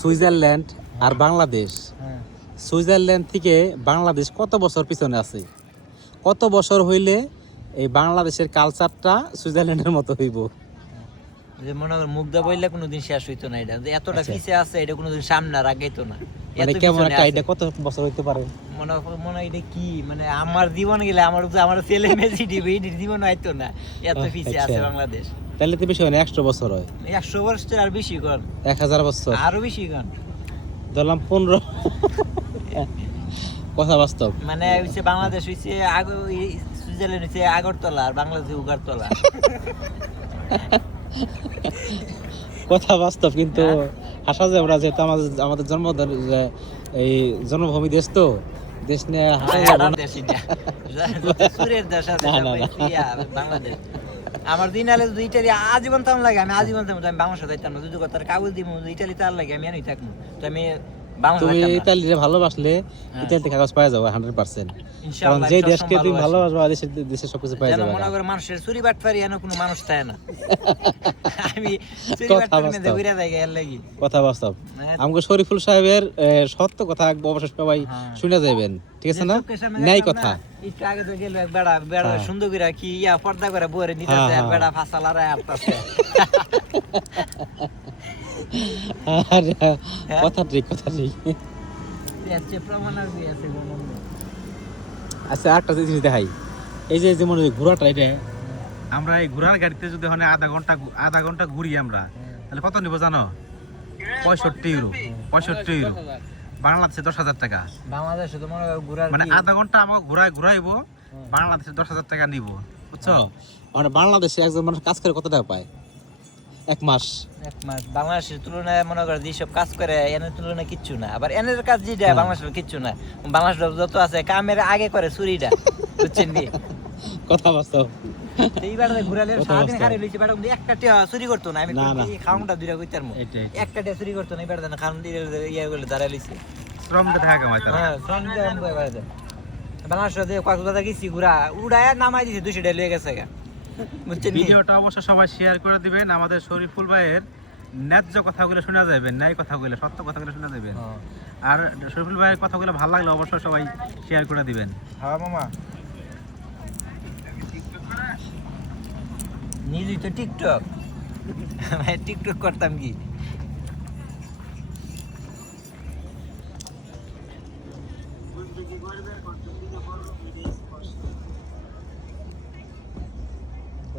Switzerland আর বাংলাদেশ। হ্যাঁ। Switzerland থেকে বাংলাদেশ কত বছর পিছনে আছে? কত বছর হইলে এই বাংলাদেশের কালচারটা সুইজারল্যান্ডের মতো হইব? যে মনে কর মুগ্ধা বইলে কোনোদিন শেষ হইতো না এটা। এতটা আচ্ছা। পিছে আছে এটা কোনোদিন সামনে আর আগাইতো না। মানে কেমন একটা আছে। কত বছর হইতে পারে? মনে মনে এটা কি? মানে আমার জীবন গেলে আমার আমার ছেলে দিবে জীবন হইতো না। এত আহ, পিছে আচ্ছা। আছে বাংলাদেশ। তাহলে তো বেশি হয় না একশো বছর হয়। একশো বছর আর বেশি গণ এক হাজার বছর। আরও বেশি গণ ধরলাম পনেরো। কথা বাস্তব। মানে হচ্ছে বাংলাদেশ হচ্ছে আগ সুইজারল্যান্ড হচ্ছে আগরতলা আর বাংলাদেশ উগারতলা। কথা বাস্তব কিন্তু হ্যাঁ। হাসা যাবে না যেহেতু আমাদের আমাদের জন্ম এই জন্মভূমি দেশ তো দেশ নিয়ে হাসা যাবে না। বাংলাদেশ। আমার দিন আলে যদি ইটালি আজীবন তাম লাগে, আমি আজীবন তাম আমি বাংলাদেশে যাইতাম না। যদি কথার কাগজ দিব ইটালি তার লাগে, আমি আনি থাকব তো আমি তুমি না। ভালোবাসলে হ্যাঁ। ইতালিতে কাগজ পাওয়া যাবে হান্ড্রেড পার্সেন্ট কারণ যে দেশকে তুমি ভালোবাসি। ভালোবাসবা দেশের দেশের সবকিছু পাওয়া যাবে মনে করে মানুষের চুরি বাটফারি এনে কোনো মানুষ থাকে না আমি কথা বাস্তব। হ্যাঁ। আমাকে শরীফুল সাহেবের সত্য কথা অবশ্যই সবাই হ্যাঁ। শুনে যাবেন ঠিক আছে না ন্যায় কথা একটু আগে তো গেল বেড়া বেড়া। সুন্দর করে কি ইয়া পর্দা করে বরে নিতে। বেড়া ফাঁসাল আর আটতাছে আর হ্যাঁ। কথা ঠিক কথা ঠিক। আচ্ছা একটা জিনিস দেখাই। এই যে যেমন ঘোড়াটা এটা আমরা এই ঘোড়ার গাড়িতে যদি হয় আধা ঘণ্টা আধা ঘণ্টা ঘুরি আমরা তাহলে কত নিব জানো? পঁয়ষট্টি ইউরো পঁয়ষট্টি ইউরো। বাংলাদেশে দশ হাজার টাকা। বাংলাদেশে তো মনে মানে আধা ঘণ্টা আমাকে ঘুরায় ঘুরাইবো বাংলাদেশে দশ হাজার টাকা নিব। বুঝছ? মানে বাংলাদেশে একজন মানুষ কাজ করে কত টাকা পায়? এক মাস। এক মাস। বাংলাদেশের তুলনায় মনে করে যেসব কাজ করে এনের তুলনায় কিচ্ছু না। আবার এনের কাজ যেটা হ্যাঁ। বাংলাদেশের কিচ্ছু না। বাংলাদেশের যত আছে কামের আগে করে চুরিটা বুঝছেন কি? কথা বাস্তব। এইবার ঘুরালে সারাদিন খারে লইছে বেটা একটা টিয়া চুরি করতো না। আমি না, না। খাউনটা দুইটা কইতার মো একটা টিয়া চুরি করতো না এবার দেন খাউন দিয়ে ইয়া লইছে। হ্যাঁ। বাংলাদেশে কক্সবাজার গেছি ঘুরা উড়ায় নামাই দিছে দুশো টাকা লয়ে গেছে গা? ভিডিওটা অবশ্যই সবাই শেয়ার করে দিবেন। আমাদের শরীফুল ভাইয়ের ন্যায্য কথাগুলো শোনা যাবে ন্যায় কথাগুলো সত্য কথাগুলো শোনা যাবেন হ্যাঁ। আর শরীফুল ভাইয়ের কথাগুলো ভালো লাগলে অবশ্যই সবাই শেয়ার করে দিবেন। হ্যাঁ মামা। নিজেই তো টিকটক আমি টিকটক করতাম কি?